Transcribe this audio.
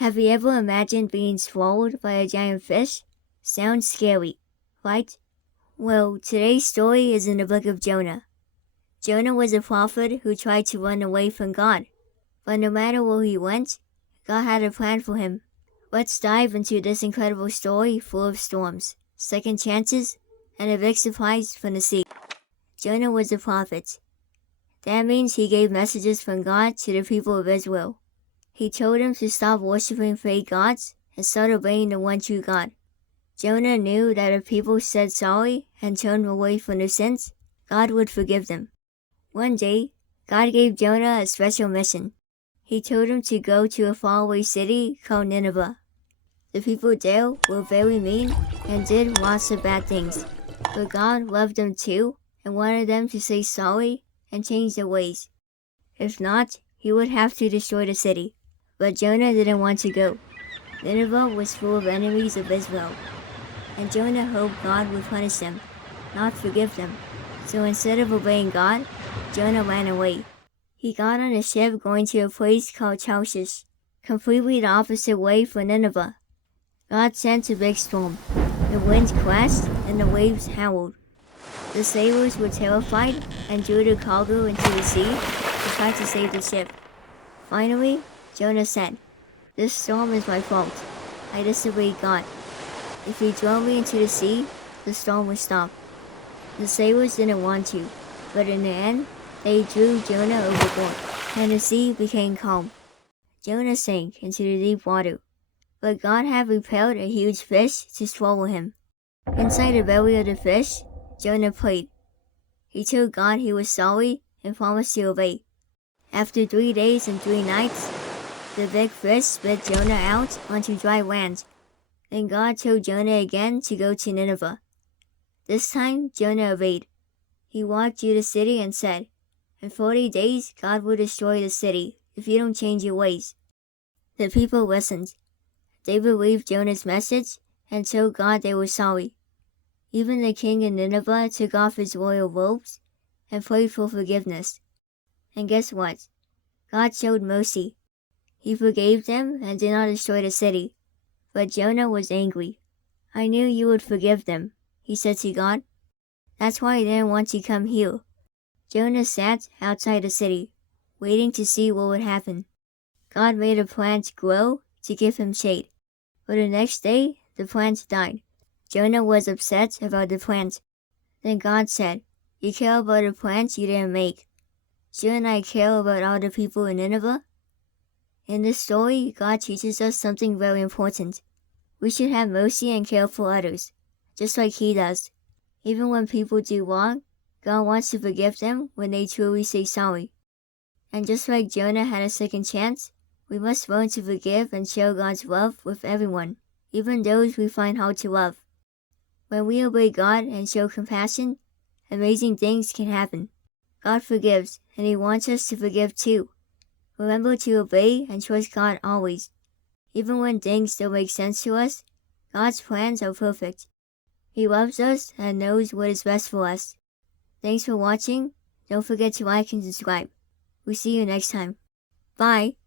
Have you ever imagined being swallowed by a giant fish? Sounds scary, right? Well, today's story is in the book of Jonah. Jonah was a prophet who tried to run away from God. But no matter where he went, God had a plan for him. Let's dive into this incredible story full of storms, second chances, and a big surprise from the sea. Jonah was a prophet. That means he gave messages from God to the people of Israel. He told them to stop worshiping fake gods and start obeying the one true God. Jonah knew that if people said sorry and turned away from their sins, God would forgive them. One day, God gave Jonah a special mission. He told him to go to a faraway city called Nineveh. The people there were very mean and did lots of bad things, but God loved them too and wanted them to say sorry and change their ways. If not, he would have to destroy the city. But Jonah didn't want to go. Nineveh was full of enemies of Israel, and Jonah hoped God would punish them, not forgive them. So instead of obeying God, Jonah ran away. He got on a ship going to a place called Tarshish, completely the opposite way from Nineveh. God sent a big storm. The winds crashed and the waves howled. The sailors were terrified and threw the cargo into the sea to try to save the ship. Finally, Jonah said, "This storm is my fault. I disobeyed God. If you throw me into the sea, the storm will stop." The sailors didn't want to, but in the end, they threw Jonah overboard, and the sea became calm. Jonah sank into the deep water, but God had prepared a huge fish to swallow him. Inside the belly of the fish, Jonah prayed. He told God he was sorry and promised to obey. After 3 days and 3 nights, the big fish spit Jonah out onto dry land. Then God told Jonah again to go to Nineveh. This time, Jonah obeyed. He walked through the city and said, "In 40 days, God will destroy the city if you don't change your ways." The people listened. They believed Jonah's message and told God they were sorry. Even the king in Nineveh took off his royal robes and prayed for forgiveness. And guess what? God showed mercy. He forgave them and did not destroy the city. But Jonah was angry. "I knew you would forgive them," he said to God. "That's why I didn't want to come here." Jonah sat outside the city, waiting to see what would happen. God made a plant grow to give him shade. But the next day, the plant died. Jonah was upset about the plant. Then God said, "You care about a plant you didn't make. Shouldn't I care about all the people in Nineveh?" In this story, God teaches us something very important. We should have mercy and care for others, just like He does. Even when people do wrong, God wants to forgive them when they truly say sorry. And just like Jonah had a second chance, we must learn to forgive and share God's love with everyone, even those we find hard to love. When we obey God and show compassion, amazing things can happen. God forgives, and He wants us to forgive too. Remember to obey and trust God always. Even when things don't make sense to us, God's plans are perfect. He loves us and knows what is best for us. Thanks for watching. Don't forget to like and subscribe. We'll see you next time. Bye!